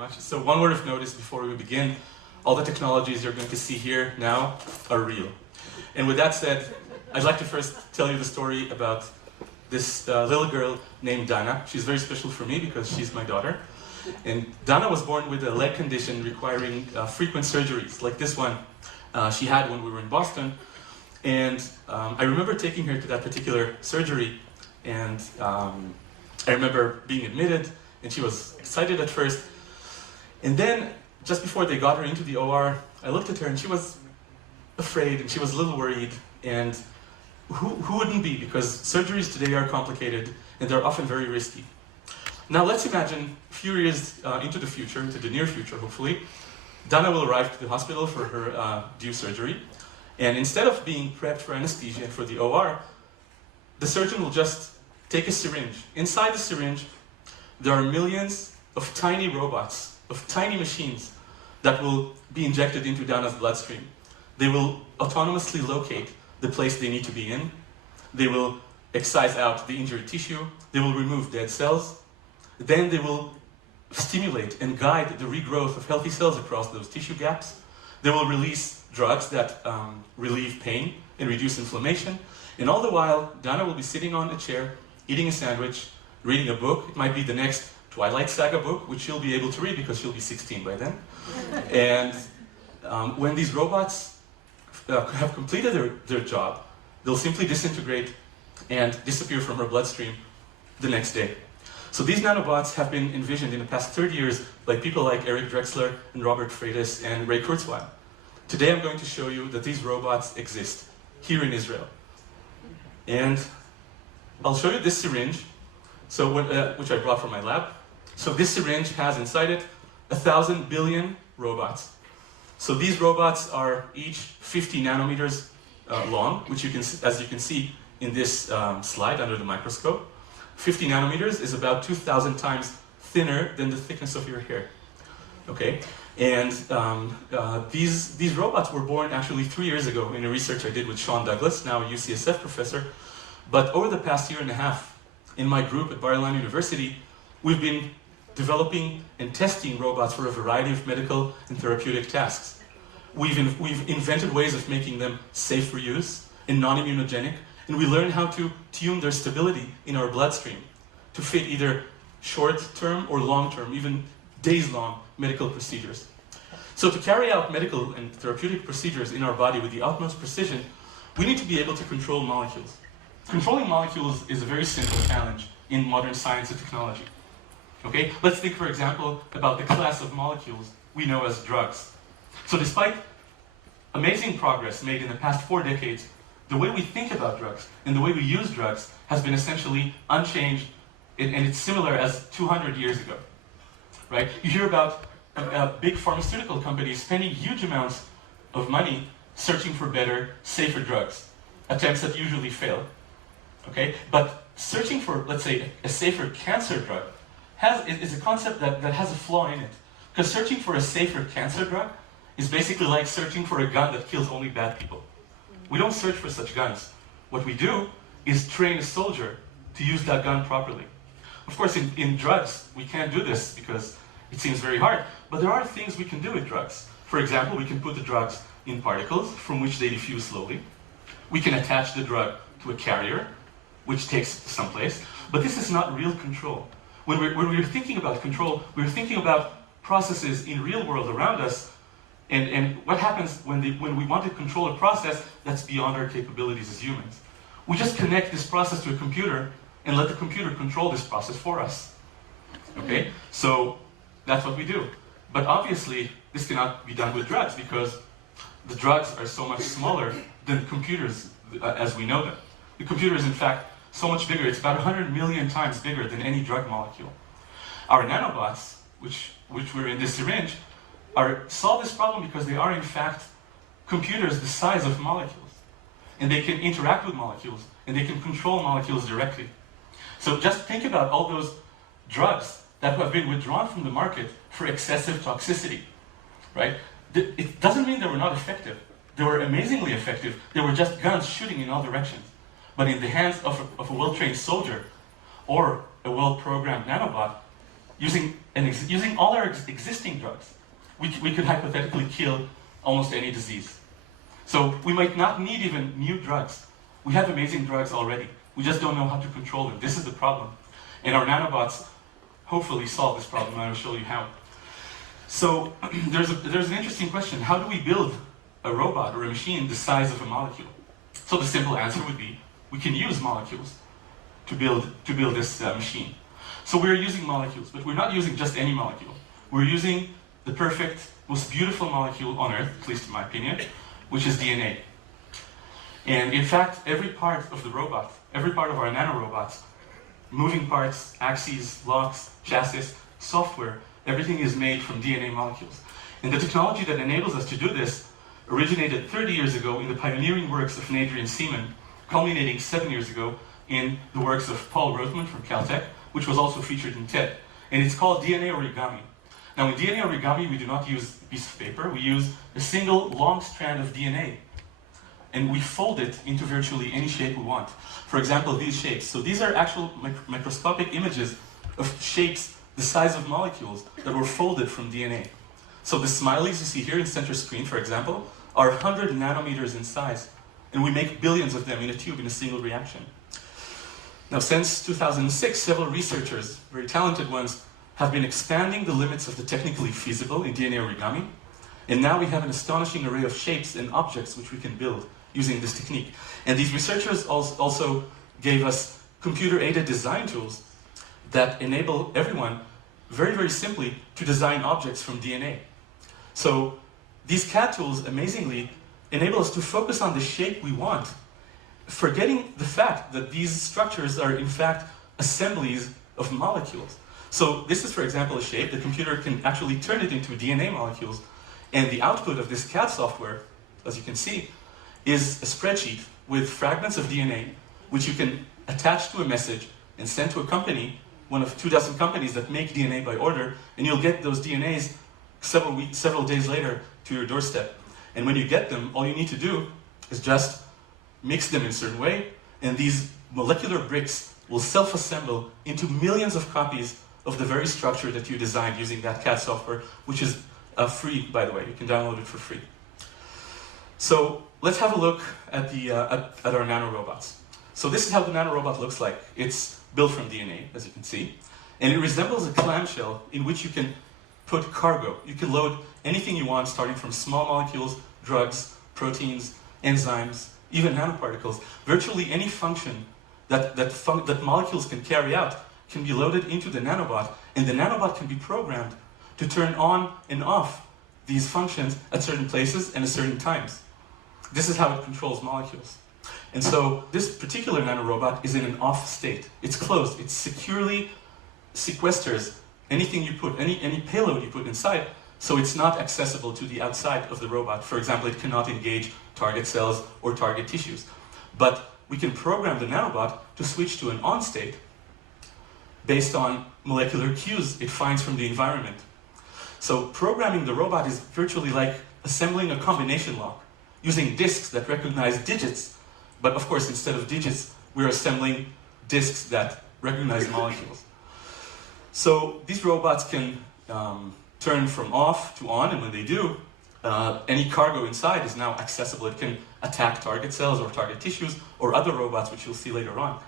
much. So one word of notice before we begin. All the technologies you're going to see here now are real. And with that said, I'd like to first tell you the story about this little girl named Dana. She's very special for me because she's my daughter. And Dana was born with a leg condition requiring frequent surgeries, like this one she had when we were in Boston. And I remember taking her to that particular surgery, and I remember being admitted, and she was excited at first. And then, just before they got her into the OR, I looked at her and she was afraid and she was a little worried. And who wouldn't be? Because surgeries today are complicated and they're often very risky. Now let's imagine a few years into the future, into the near future hopefully, Dana will arrive to the hospital for her due surgery. And instead of being prepped for anesthesia and for the OR, the surgeon will just take a syringe. Inside the syringe, there are millions of tiny robots, of tiny machines that will be injected into Dana's bloodstream. They will autonomously locate the place they need to be in. They will excise out the injured tissue. They will remove dead cells. Then they will stimulate and guide the regrowth of healthy cells across those tissue gaps. They will release drugs that relieve pain and reduce inflammation. And all the while, Dana will be sitting on a chair, eating a sandwich, reading a book. It might be the next Twilight Saga book, which she'll be able to read because she'll be 16 by then. And when these robots have completed their job, they'll simply disintegrate and disappear from her bloodstream the next day. So these nanobots have been envisioned in the past 30 years by people like Eric Drexler and Robert Freitas and Ray Kurzweil. Today I'm going to show you that these robots exist here in Israel. And I'll show you this syringe, which I brought from my lab. So this syringe has inside it 1,000 billion robots. So these robots are each 50 nanometers long, which as you can see in this slide under the microscope. 50 nanometers is about 2,000 times thinner than the thickness of your hair. Okay, and these robots were born actually 3 years ago in a research I did with Sean Douglas, now a UCSF professor. But over the past year and a half, in my group at Bar-Ilan University, we've been developing and testing robots for a variety of medical and therapeutic tasks. We've invented ways of making them safe for use and non-immunogenic, and we learned how to tune their stability in our bloodstream to fit either short-term or long-term, even days-long medical procedures. So to carry out medical and therapeutic procedures in our body with the utmost precision, we need to be able to control molecules. Controlling molecules is a very simple challenge in modern science and technology. Okay? Let's think, for example, about the class of molecules we know as drugs. So despite amazing progress made in the past 4 decades, the way we think about drugs and the way we use drugs has been essentially unchanged, and it's similar as 200 years ago. Right? You hear about big pharmaceutical companies spending huge amounts of money searching for better, safer drugs. Attempts that usually fail. Okay? But searching for, let's say, a safer cancer drug is a concept that has a flaw in it. Because searching for a safer cancer drug is basically like searching for a gun that kills only bad people. We don't search for such guns. What we do is train a soldier to use that gun properly. Of course, in drugs, we can't do this because it seems very hard, but there are things we can do with drugs. For example, we can put the drugs in particles from which they diffuse slowly. We can attach the drug to a carrier, which takes it to someplace, but this is not real control. When we're thinking about control, we're thinking about processes in real world around us, and what happens when we want to control a process that's beyond our capabilities as humans. We just connect this process to a computer and let the computer control this process for us. Okay? So that's what we do. But obviously, this cannot be done with drugs because the drugs are so much smaller than computers as we know them. The computer is in fact so much bigger, it's about 100 million times bigger than any drug molecule. Our nanobots, which were in this syringe, solve this problem because they are in fact computers the size of molecules. And they can interact with molecules, and they can control molecules directly. So just think about all those drugs that have been withdrawn from the market for excessive toxicity, right? It doesn't mean they were not effective. They were amazingly effective. They were just guns shooting in all directions. But in the hands of a well-trained soldier or a well-programmed nanobot, using all our existing drugs, we could hypothetically kill almost any disease. So we might not need even new drugs. We have amazing drugs already. We just don't know how to control them. This is the problem. And our nanobots hopefully solve this problem, and I'll show you how. So there's an interesting question. How do we build a robot or a machine the size of a molecule? So the simple answer would be, we can use molecules to build this machine. So we're using molecules, but we're not using just any molecule. We're using the perfect, most beautiful molecule on Earth, at least in my opinion, which is DNA. And in fact, every part of the robot, every part of our nanorobots, moving parts, axes, locks, chassis, software, everything is made from DNA molecules. And the technology that enables us to do this originated 30 years ago in the pioneering works of Adrian Seaman, culminating 7 years ago in the works of Paul Rothman from Caltech, which was also featured in TED. And it's called DNA origami. Now in DNA origami, we do not use a piece of paper, we use a single long strand of DNA. And we fold it into virtually any shape we want. For example, these shapes. So these are actual microscopic images of shapes the size of molecules that were folded from DNA. So the smileys you see here in center screen, for example, are 100 nanometers in size. And we make billions of them in a tube in a single reaction. Now, since 2006, several researchers, very talented ones, have been expanding the limits of the technically feasible in DNA origami. And now we have an astonishing array of shapes and objects which we can build using this technique. And these researchers also gave us computer-aided design tools that enable everyone, very, very simply, to design objects from DNA. So these CAD tools, amazingly, enable us to focus on the shape we want, forgetting the fact that these structures are, in fact, assemblies of molecules. So this is, for example, a shape. The computer can actually turn it into DNA molecules, and the output of this CAD software, as you can see, is a spreadsheet with fragments of DNA, which you can attach to a message and send to a company, one of 24 companies that make DNA by order, and you'll get those DNAs several days later to your doorstep. And when you get them, all you need to do is just mix them in a certain way, and these molecular bricks will self-assemble into millions of copies of the very structure that you designed using that CAD software, which is free, by the way. You can download it for free. So let's have a look at our nanorobots. So this is how the nanorobot looks like. It's built from DNA, as you can see, and it resembles a clamshell in which you can put cargo. You can load anything you want, starting from small molecules, drugs, proteins, enzymes, even nanoparticles. Virtually any function that molecules can carry out can be loaded into the nanobot, and the nanobot can be programmed to turn on and off these functions at certain places and at certain times. This is how it controls molecules. And so this particular nanorobot is in an off state. It's closed. It securely sequesters anything you put, any payload you put inside, so it's not accessible to the outside of the robot. For example, it cannot engage target cells or target tissues. But we can program the nanobot to switch to an on state based on molecular cues it finds from the environment. So programming the robot is virtually like assembling a combination lock, using disks that recognize digits. But of course, instead of digits, we're assembling disks that recognize molecules. So these robots can turn from off to on, and when they do, any cargo inside is now accessible. It can attack target cells or target tissues or other robots, which you'll see later on.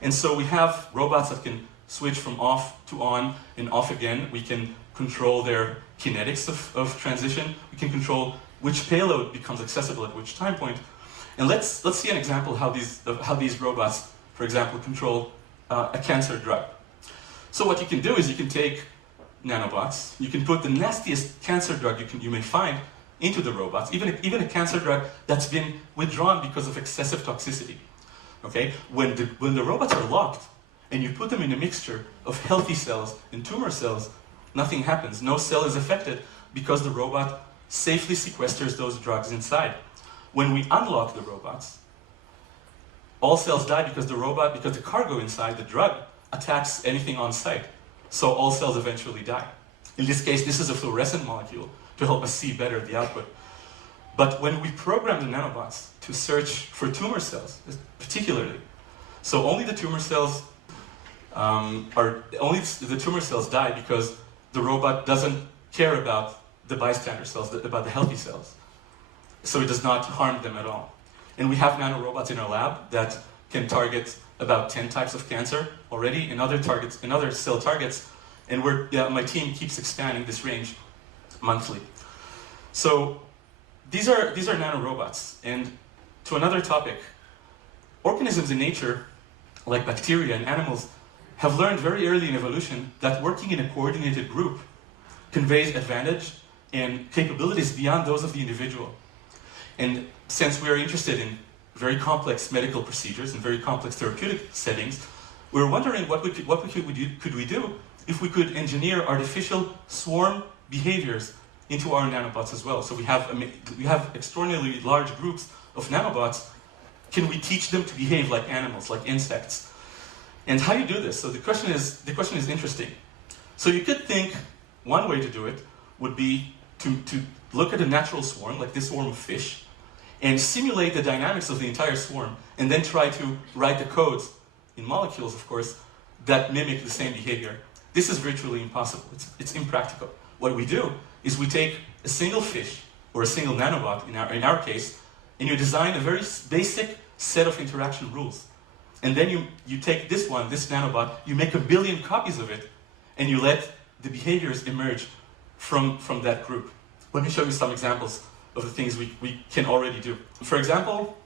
And so we have robots that can switch from off to on and off again. We can control their kinetics of transition. We can control which payload becomes accessible at which time point. And let's see an example of how these robots, for example, control a cancer drug. So what you can do is you can take nanobots, you can put the nastiest cancer drug you may find into the robots, even a cancer drug that's been withdrawn because of excessive toxicity. Okay? When the robots are locked and you put them in a mixture of healthy cells and tumor cells, nothing happens. No cell is affected because the robot safely sequesters those drugs inside. When we unlock the robots, all cells die because the cargo inside, the drug, attacks anything on site. So all cells eventually die. In this case, this is a fluorescent molecule to help us see better the output. But when we program the nanobots to search for tumor cells, particularly, so only the tumor cells only the tumor cells die because the robot doesn't care about the bystander cells, about the healthy cells. So it does not harm them at all. And we have nanorobots in our lab that can target about 10 types of cancer already, and other cell targets, and my team keeps expanding this range monthly. So these are nanorobots. And to another topic, organisms in nature, like bacteria and animals, have learned very early in evolution that working in a coordinated group conveys advantage and capabilities beyond those of the individual. And since we are interested in very complex medical procedures and very complex therapeutic settings, we were wondering what could we do if we could engineer artificial swarm behaviors into our nanobots as well. So we have extraordinarily large groups of nanobots. Can we teach them to behave like animals, like insects? And how do you do this? So the question is interesting. So you could think one way to do it would be to look at a natural swarm, like this swarm of fish, and simulate the dynamics of the entire swarm, and then try to write the codes, in molecules of course, that mimic the same behavior. This is virtually impossible. It's impractical. What we do is we take a single fish, or a single nanobot in our case, and you design a very basic set of interaction rules. And then you take this nanobot, you make 1 billion copies of it, and you let the behaviors emerge from that group. Let me show you some examples of the things we can already do. For example,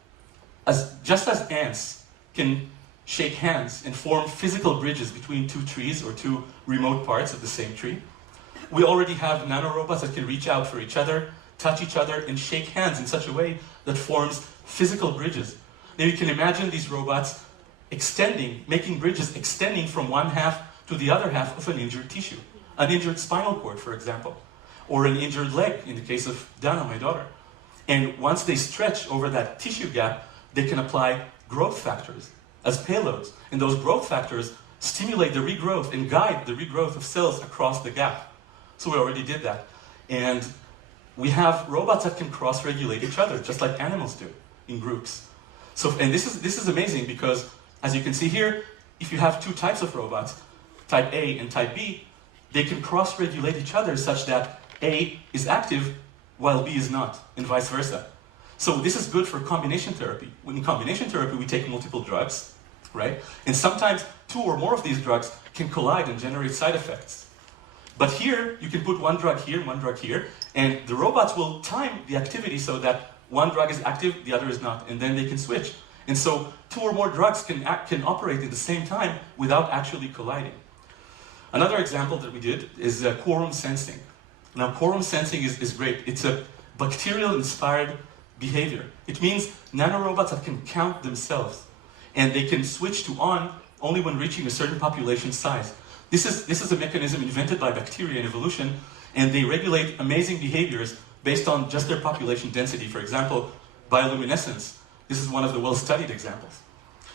just as ants can shake hands and form physical bridges between two trees or two remote parts of the same tree, we already have nanorobots that can reach out for each other, touch each other, and shake hands in such a way that forms physical bridges. Now you can imagine these robots making bridges extending from one half to the other half of an injured tissue. An injured spinal cord, for example, or an injured leg in the case of Dana, my daughter. And once they stretch over that tissue gap, they can apply growth factors as payloads. And those growth factors stimulate the regrowth and guide the regrowth of cells across the gap. So we already did that. And we have robots that can cross-regulate each other, just like animals do in groups. And this is amazing because, as you can see here, if you have two types of robots, type A and type B, they can cross-regulate each other such that A is active while B is not, and vice versa. So this is good for combination therapy. In combination therapy, we take multiple drugs, right? And sometimes 2 or more of these drugs can collide and generate side effects. But here, you can put one drug here, and the robots will time the activity so that one drug is active, the other is not, and then they can switch. And so 2 or more drugs can operate at the same time without actually colliding. Another example that we did is quorum sensing. Now, quorum sensing is great. It's a bacterial-inspired behavior. It means nanorobots that can count themselves, and they can switch to on only when reaching a certain population size. This is a mechanism invented by bacteria in evolution, and they regulate amazing behaviors based on just their population density. For example, bioluminescence. This is one of the well-studied examples.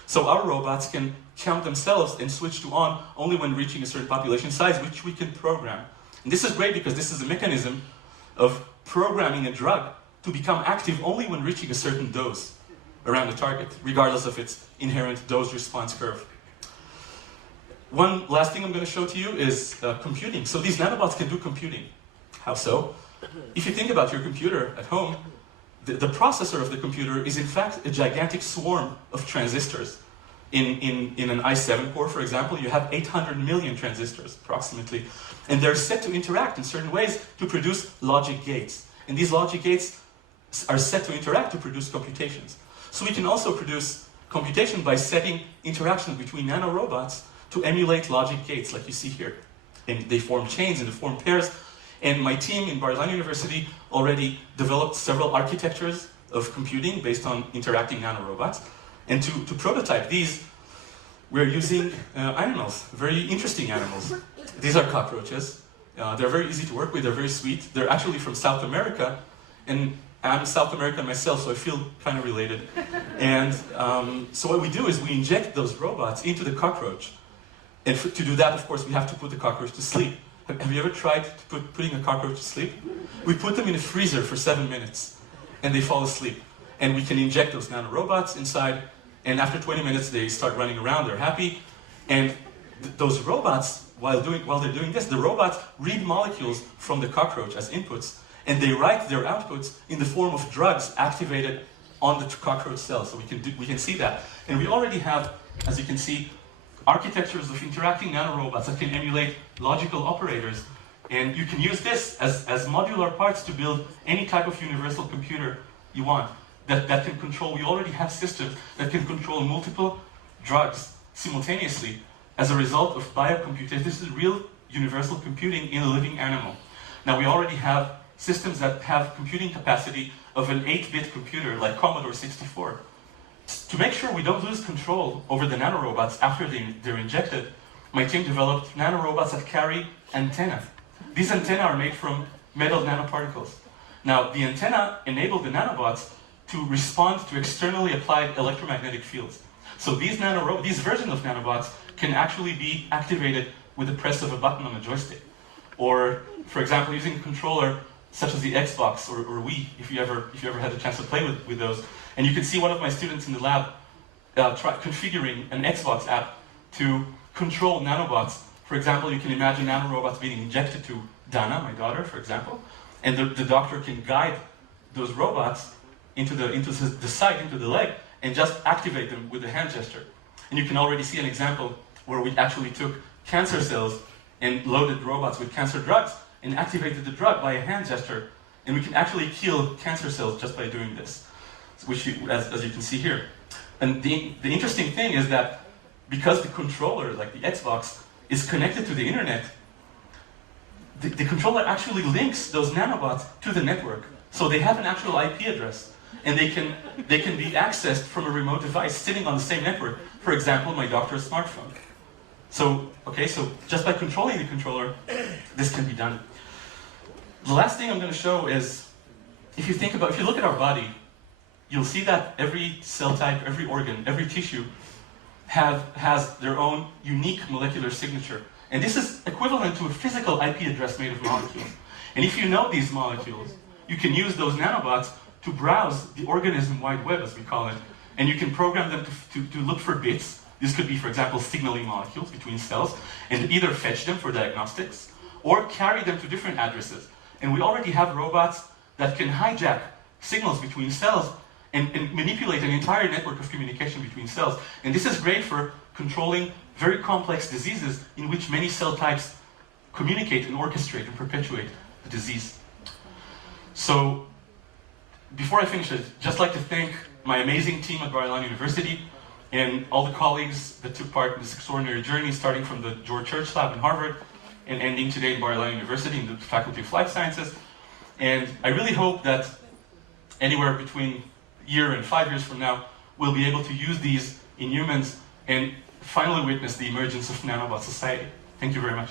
So our robots can count themselves and switch to on only when reaching a certain population size, which we can program. And this is great because this is a mechanism of programming a drug to become active only when reaching a certain dose around the target, regardless of its inherent dose-response curve. One last thing I'm going to show to you is computing. So these nanobots can do computing. How so? If you think about your computer at home, the processor of the computer is in fact a gigantic swarm of transistors. In an i7 core, for example, you have 800 million transistors, approximately. And they're set to interact in certain ways to produce logic gates. And these logic gates are set to interact to produce computations. So we can also produce computation by setting interactions between nanorobots to emulate logic gates, like you see here. And they form chains and they form pairs. And my team in Bar-Ilan University already developed several architectures of computing based on interacting nanorobots. And to prototype these, we're using animals, very interesting animals. These are cockroaches. They're very easy to work with, they're very sweet. They're actually from South America, and I'm South American myself, so I feel kind of related. And so what we do is we inject those robots into the cockroach. And to do that, of course, we have to put the cockroach to sleep. Have you ever tried putting a cockroach to sleep? We put them in a freezer for 7 minutes, and they fall asleep. And we can inject those nanorobots inside, and after 20 minutes, they start running around, they're happy. And those robots, while they're doing this, the robots read molecules from the cockroach as inputs, and they write their outputs in the form of drugs activated on the cockroach cell. So we can see that. And we already have, as you can see, architectures of interacting nanorobots that can emulate logical operators. And you can use this as modular parts to build any type of universal computer you want that can control. We already have systems that can control multiple drugs simultaneously as a result of biocomputing. This is real universal computing in a living animal. Now we already have systems that have computing capacity of an 8-bit computer like Commodore 64. To make sure we don't lose control over the nanorobots after they're injected, my team developed nanorobots that carry antennae. These antennae are made from metal nanoparticles. Now, the antenna enabled the nanobots to respond to externally applied electromagnetic fields. So these versions of nanobots can actually be activated with the press of a button on a joystick. Or, for example, using a controller such as the Xbox or Wii, if you ever had a chance to play with those. And you can see one of my students in the lab configuring an Xbox app to control nanobots. For example, you can imagine nanorobots being injected to Dana, my daughter, for example, and the doctor can guide those robots into the site, into the leg, and just activate them with a hand gesture. And you can already see an example where we actually took cancer cells and loaded robots with cancer drugs and activated the drug by a hand gesture, and we can actually kill cancer cells just by doing this, which as you can see here. And the interesting thing is that because the controller, like the Xbox, is connected to the internet, the controller actually links those nanobots to the network. So they have an actual IP address, and they can be accessed from a remote device sitting on the same network. For example, my doctor's smartphone. So just by controlling the controller, this can be done. The last thing I'm going to show is, if you look at our body, you'll see that every cell type, every organ, every tissue has their own unique molecular signature. And this is equivalent to a physical IP address made of molecules. And if you know these molecules, you can use those nanobots to browse the organism wide web, as we call it. And you can program them to look for bits. This could be, for example, signaling molecules between cells, and either fetch them for diagnostics, or carry them to different addresses. And we already have robots that can hijack signals between cells and manipulate an entire network of communication between cells. And this is great for controlling very complex diseases in which many cell types communicate and orchestrate and perpetuate the disease. So, before I finish, I'd just like to thank my amazing team at Bar-Ilan University and all the colleagues that took part in this extraordinary journey, starting from the George Church Lab in Harvard and ending today in Bar-Ilan University in the Faculty of Life Sciences. And I really hope that anywhere between a year and 5 years from now, we'll be able to use these in humans and finally witness the emergence of nanobot society. Thank you very much.